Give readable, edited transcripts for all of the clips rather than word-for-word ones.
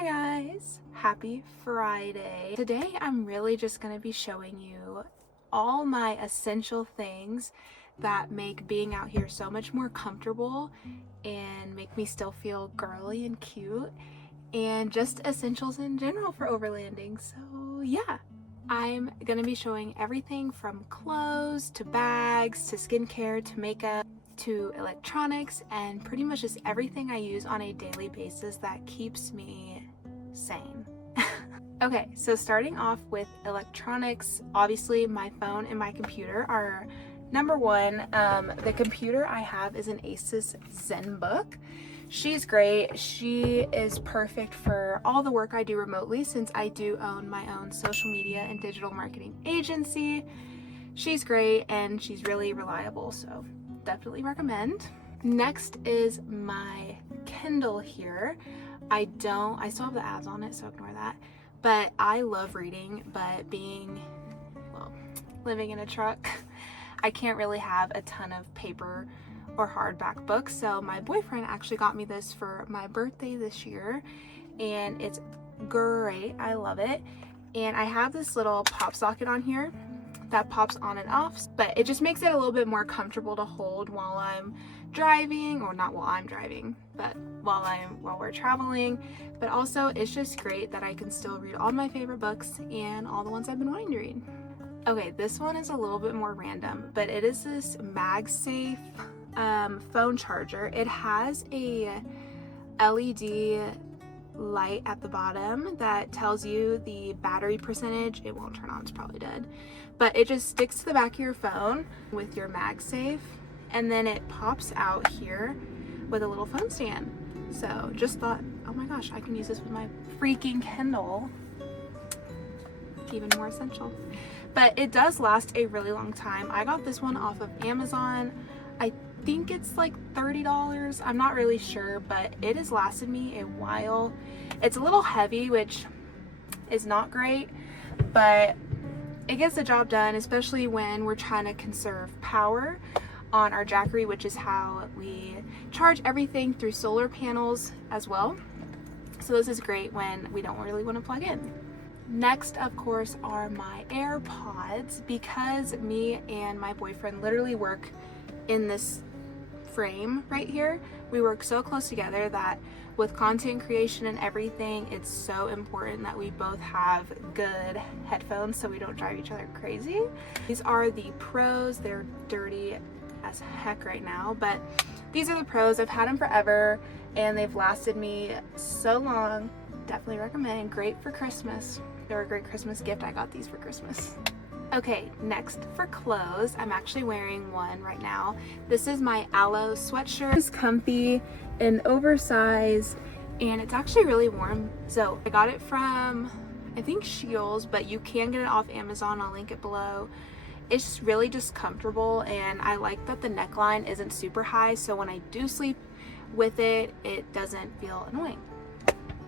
Hi guys, happy Friday. Today I'm really just going to be showing you all my essential things that make being out here so much more comfortable and make me still feel girly and cute, and just essentials in general for overlanding. So yeah, I'm going to be showing everything from clothes to bags to skincare to makeup to electronics, and pretty much just everything I use on a daily basis that keeps me sane. Okay, so starting off with electronics, obviously my phone and my computer are number one. The computer I have is an Asus Zenbook. She's great. She is perfect for all the work I do remotely, since I do own my own social media and digital marketing agency. She's great and she's really reliable, so definitely recommend. Next is my Kindle here. I still have the ads on it, so ignore that. But I love reading, but living in a truck, I can't really have a ton of paper or hardback books. So my boyfriend actually got me this for my birthday this year, and it's great. I love it. And I have this little pop socket on here that pops on and off, but it just makes it a little bit more comfortable to hold while I'm driving, or not while I'm driving, but while we're traveling. But also it's just great that I can still read all my favorite books and all the ones I've been wanting to read. Okay, this one is a little bit more random, but it is this MagSafe phone charger. It has a LED light at the bottom that tells you the battery percentage. It won't turn on, it's probably dead, but it just sticks to the back of your phone with your MagSafe, and then it pops out here with a little phone stand. So just thought, oh my gosh, I can use this with my freaking Kindle. Even more essential. But it does last a really long time. I got this one off of Amazon. I think it's like $30. I'm not really sure, but it has lasted me a while. It's a little heavy, which is not great, but it gets the job done, especially when we're trying to conserve power on our Jackery, which is how we charge everything through solar panels as well. So this is great when we don't really want to plug in. Next, of course, are my AirPods, because me and my boyfriend literally work in this frame right here. We work so close together that with content creation and everything, it's so important that we both have good headphones so we don't drive each other crazy. These are the Pros. They're dirty as heck right now, but these are the Pros. I've had them forever and they've lasted me so long. Definitely recommend. Great for Christmas. They were a great Christmas gift. I got these for Christmas. Okay, next for clothes, I'm actually wearing one right now. This is my Alo sweatshirt. It's comfy and oversized, and it's actually really warm. So I got it from, I think, Scheels, but you can get it off Amazon. I'll link it below. It's really just comfortable, and I like that the neckline isn't super high, so when I do sleep with it, it doesn't feel annoying.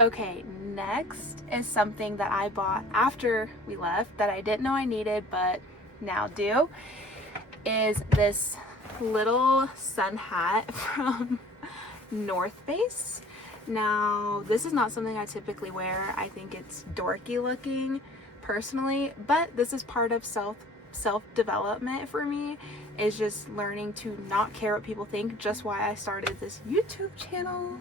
Okay, next is something that I bought after we left that I didn't know I needed but now do, is this little sun hat from North Face. Now, this is not something I typically wear. I think it's dorky looking personally, but this is part of self-development for me, is just learning to not care what people think, just why I started this YouTube channel.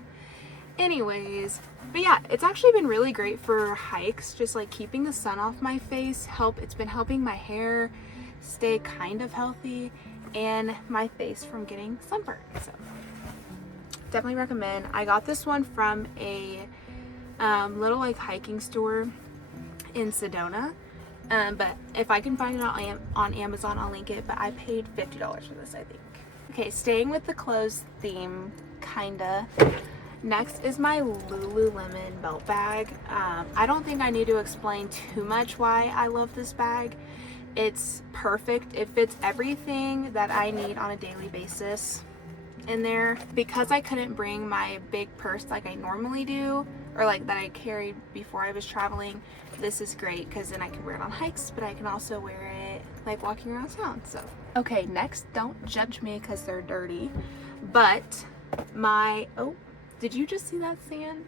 Anyways, but yeah, it's actually been really great for hikes, just like keeping the sun off my face. It's been helping my hair stay kind of healthy and my face from getting sunburned. So definitely recommend. I got this one from a little like hiking store in Sedona, but if I can find it on Amazon, I'll link it, but I paid $50 for this, I think. Okay, staying with the clothes theme, kinda. Next is my LuluLemon Belt Bag. I don't think I need to explain too much why I love this bag. It's perfect. It fits everything that I need on a daily basis in there. Because I couldn't bring my big purse like I normally do, or like that I carried before I was traveling, this is great because then I can wear it on hikes, but I can also wear it like walking around town. So okay, next, don't judge me because they're dirty, but my, oh, did you just see that sand?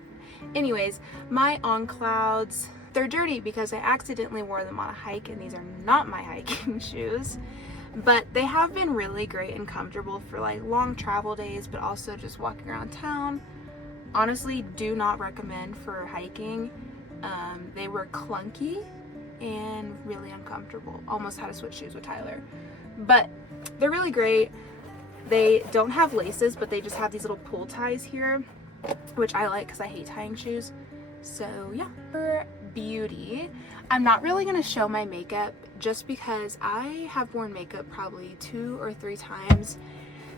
Anyways, my On Clouds, they're dirty because I accidentally wore them on a hike, and these are not my hiking shoes. But they have been really great and comfortable for like long travel days, but also just walking around town. Honestly, do not recommend for hiking. They were clunky and really uncomfortable. Almost had to switch shoes with Tyler. But they're really great. They don't have laces, but they just have these little pull ties here, which I like because I hate tying shoes. So yeah. For beauty, I'm not really going to show my makeup just because I have worn makeup probably 2 or 3 times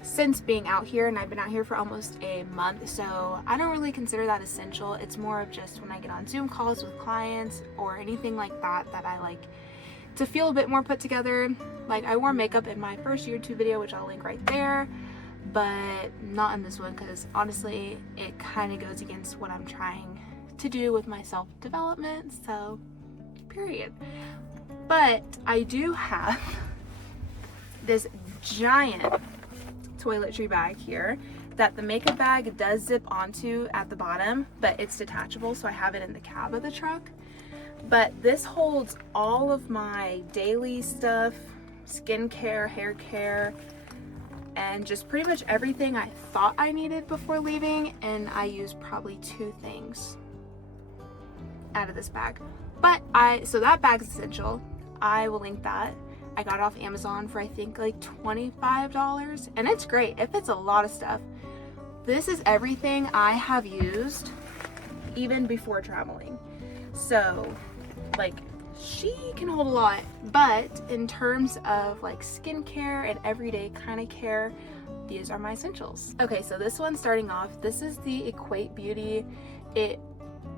since being out here, and I've been out here for almost a month, so I don't really consider that essential. It's more of just when I get on Zoom calls with clients or anything like that that I like to feel a bit more put together. Like, I wore makeup in my first YouTube video, which I'll link right there, but not in this one because honestly it kind of goes against what I'm trying to do with my self-development, so period. But I do have this giant toiletry bag here that the makeup bag does zip onto at the bottom, but it's detachable, so I have it in the cab of the truck. But this holds all of my daily stuff, skincare, hair care, and just pretty much everything I thought I needed before leaving, and I use probably 2 things out of this bag. But so that bag's essential. I will link that. I got it off Amazon for I think like $25, and it's great. It fits a lot of stuff. This is everything I have used even before traveling. So like, she can hold a lot, but in terms of like skincare and everyday kind of care, these are my essentials. Okay, so this one, starting off, this is the Equate Beauty. It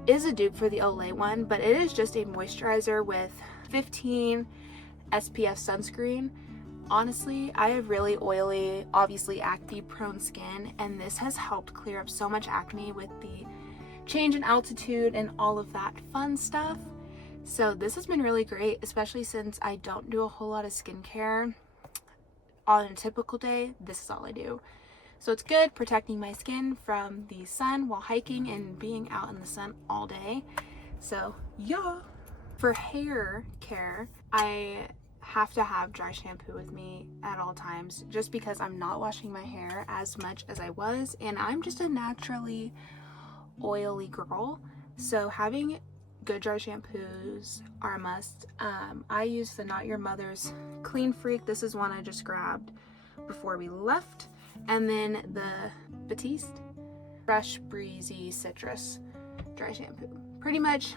is a dupe for the Olay one, but it is just a moisturizer with 15 SPF sunscreen. Honestly, I have really oily, obviously acne prone skin, and this has helped clear up so much acne with the change in altitude and all of that fun stuff. So this has been really great, especially since I don't do a whole lot of skincare on a typical day. This is all I do. So it's good protecting my skin from the sun while hiking and being out in the sun all day. So yeah. For hair care, I have to have dry shampoo with me at all times just because I'm not washing my hair as much as I was, and I'm just a naturally oily girl. So having good dry shampoos are a must. I use the Not Your Mother's Clean Freak. This is one I just grabbed before we left. And then the Batiste Fresh Breezy Citrus dry shampoo. Pretty much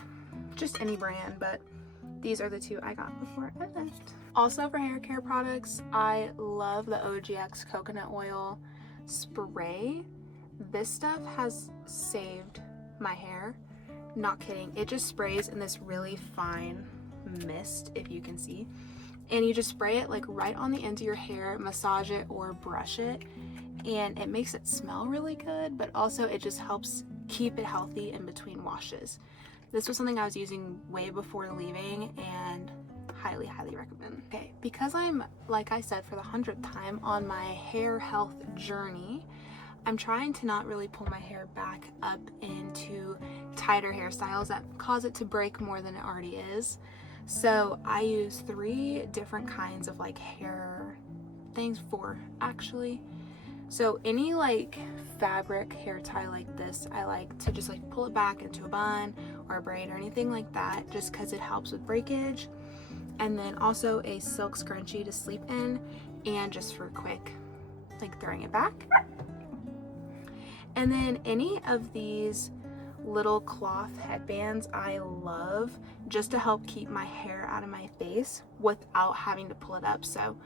just any brand, but these are the 2 I got before I left. Also for hair care products, I love the OGX Coconut Oil Spray. This stuff has saved my hair. Not kidding. It just sprays in this really fine mist, if you can see. And you just spray it like right on the ends of your hair, massage it or brush it, and it makes it smell really good, but also it just helps keep it healthy in between washes. This was something I was using way before leaving and highly, highly recommend. Okay, because I'm, like I said, for the 100th time on my hair health journey, I'm trying to not really pull my hair back up into tighter hairstyles that cause it to break more than it already is. So I use 3 different kinds of like hair things, 4 actually. So any like fabric hair tie like this, I like to just like pull it back into a bun or a braid or anything like that, just because it helps with breakage. And then also a silk scrunchie to sleep in, and just for quick like throwing it back. And then any of these little cloth headbands I love, just to help keep my hair out of my face without having to pull it up. So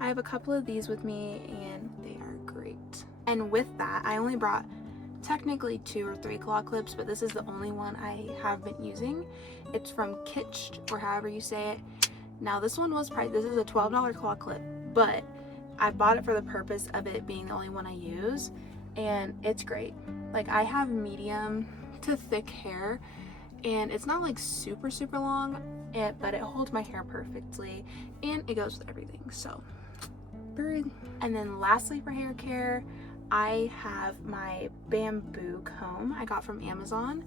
I have a couple of these with me and they are great. And with that, I only brought technically 2 or 3 claw clips, but this is the only one I have been using. It's from Kit.sch, or however you say it. Now this one was priced, this is a $12 claw clip, but I bought it for the purpose of it being the only one I use, and it's great. Like, I have medium to thick hair, and it's not like super long, but it holds my hair perfectly, and it goes with everything. So, and then lastly for hair care, I have my bamboo comb I got from Amazon.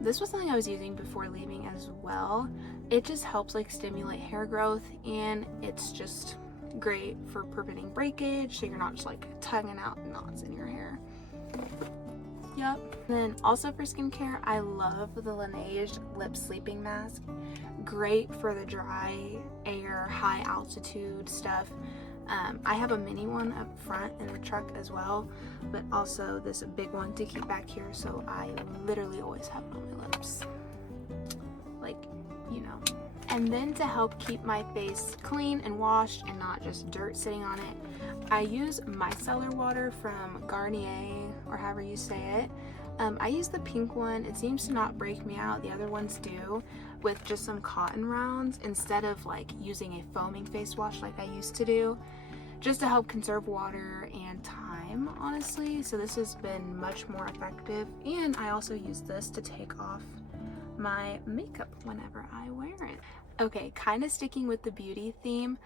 This was something I was using before leaving as well. It just helps like stimulate hair growth, and it's just great for preventing breakage, so you're not just like tugging out knots in your hair. Yep. And then also for skincare, I love the Laniege lip sleeping mask. Great for the dry air, high altitude stuff. I have a mini one up front in the truck as well, but also this big one to keep back here, so I literally always have it on my lips. Like, you know. And then to help keep my face clean and washed and not just dirt sitting on it, I use micellar water from Garnier, or however you say it. I use the pink one. It seems to not break me out. The other ones do, with just some cotton rounds instead of like using a foaming face wash like I used to do, just to help conserve water and time, honestly. So this has been much more effective, and I also use this to take off my makeup whenever I wear it. Okay, kind of sticking with the beauty theme,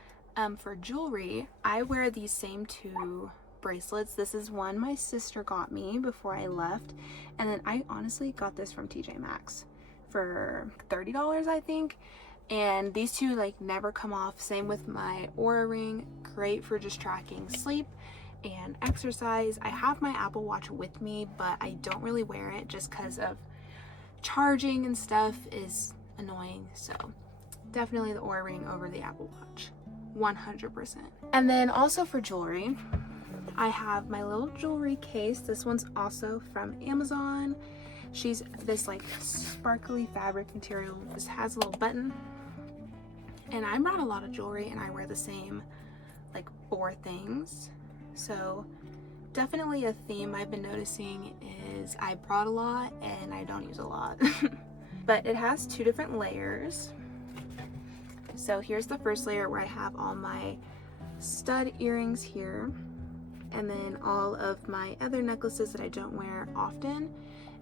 for jewelry, I wear these same two bracelets. This is one my sister got me before I left, and then I honestly got this from TJ Maxx for $30, I think. And these two like never come off. Same with my Oura Ring, great for just tracking sleep and exercise. I have my Apple Watch with me, but I don't really wear it just because of charging and stuff is annoying. So definitely the Oura Ring over the Apple Watch, 100%. And then also for jewelry, I have my little jewelry case. This one's also from Amazon. She's this like sparkly fabric material. This has a little button. And I brought a lot of jewelry, and I wear the same like 4 things. So definitely a theme I've been noticing is I brought a lot and I don't use a lot. But it has 2 different layers. So here's the first layer where I have all my stud earrings here, and then all of my other necklaces that I don't wear often.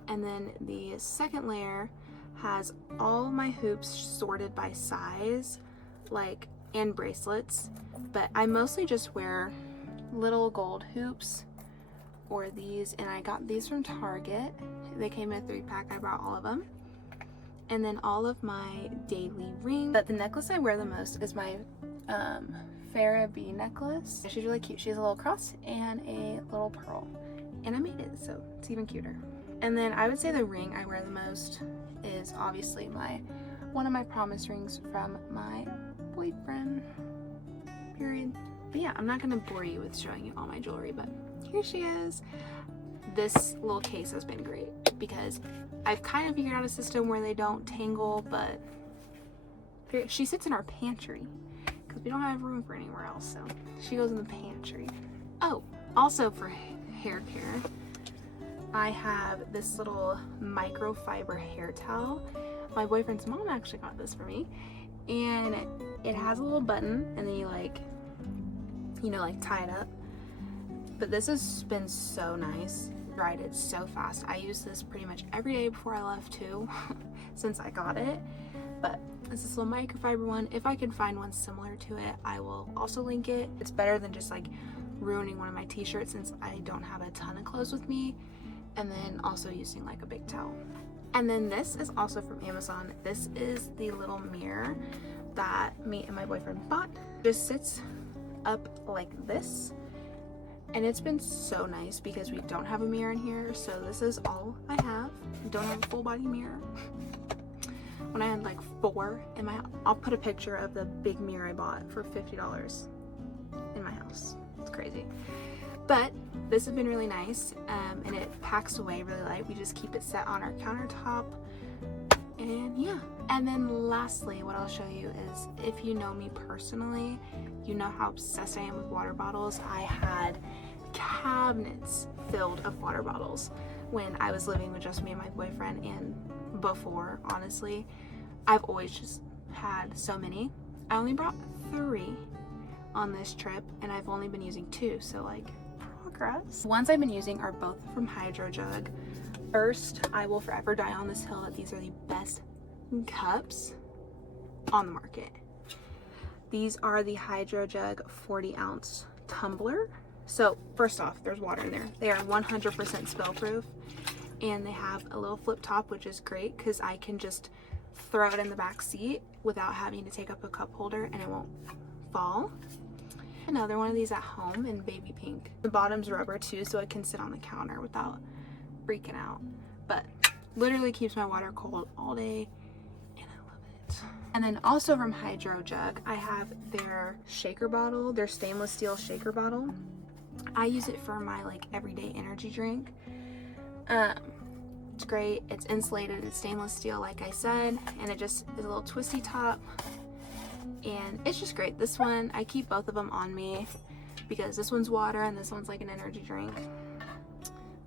And then the second layer has all my hoops sorted by size, like, and bracelets, but I mostly just wear little gold hoops or these, and I got these from Target. They came in a 3-pack. I brought all of them. And then all of my daily rings. But the necklace I wear the most is my Farrah B necklace. She's really cute. She has a little cross and a little pearl, and I made it, so it's even cuter. And then I would say the ring I wear the most is obviously one of my promise rings from my boyfriend, period. But yeah, I'm not gonna bore you with showing you all my jewelry, but here she is. This little case has been great because I've kind of figured out a system where they don't tangle, but she sits in our pantry because we don't have room for anywhere else, so she goes in the pantry. Oh, also for hair care, I have this little microfiber hair towel. My boyfriend's mom actually got this for me, and it has a little button, and then you like tie it up. But this has been so nice. Dried it so fast. I use this pretty much every day before I left too, since I got it. But it's this little microfiber one. If I can find one similar to it, I will also link it. It's better than just like ruining one of my t-shirts, since I don't have a ton of clothes with me, and then also using like a big towel. And then this is also from Amazon. This is the little mirror that me and my boyfriend bought. It just sits up like this, and it's been so nice because we don't have a mirror in here, so this is all I have. We don't have a full body mirror. When I had like 4 in my house, I'll put a picture of the big mirror I bought for $50 in my house. It's crazy. But this has been really nice, and it packs away really light. We just keep it set on our countertop, and yeah. And then lastly, what I'll show you is, if you know me personally, you know how obsessed I am with water bottles. I had cabinets filled of water bottles when I was living with just me and my boyfriend, and before, honestly. I've always just had so many. I only brought 3 on this trip, and I've only been using 2, so like, progress. Ones I've been using are both from HydroJug. First, I will forever die on this hill that these are the best cups on the market. These are the HydroJug 40-ounce tumbler. So first off, there's water in there. They are 100% spill proof, and they have a little flip top, which is great because I can just throw it in the back seat without having to take up a cup holder and it won't fall. Another one of these at home in baby pink. The bottom's rubber too, so it can sit on the counter without freaking out. But literally keeps my water cold all day, and I love it. And then also from HydroJug, I have their shaker bottle, their stainless steel shaker bottle. I use it for my like everyday energy drink. It's great. It's insulated. It's stainless steel, like I said, and it just is a little twisty top. And it's just great. This one, I keep both of them on me because this one's water and this one's like an energy drink.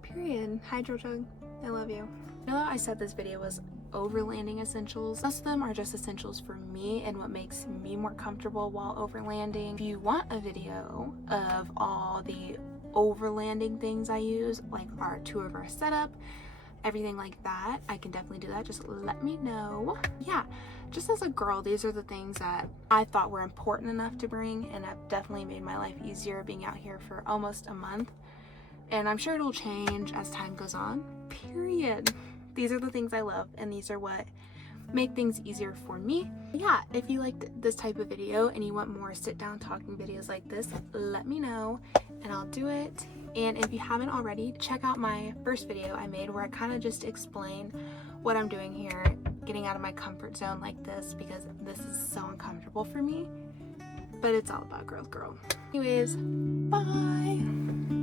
Period. HydroJug, I love you. I know I said this video was overlanding essentials. Most of them are just essentials for me and what makes me more comfortable while overlanding. If you want a video of all the overlanding things I use, like our tour of our setup, everything like that, I can definitely do that. Just let me know. Yeah, just as a girl, these are the things that I thought were important enough to bring, and have definitely made my life easier being out here for almost a month. And I'm sure it'll change as time goes on. Period. These are the things I love, and these are what make things easier for me. Yeah, if you liked this type of video and you want more sit down talking videos like this, let me know and I'll do it. And if you haven't already, check out my first video I made where I kind of just explain what I'm doing here, getting out of my comfort zone like this, because this is so uncomfortable for me, but it's all about growth, girl. Anyways, bye.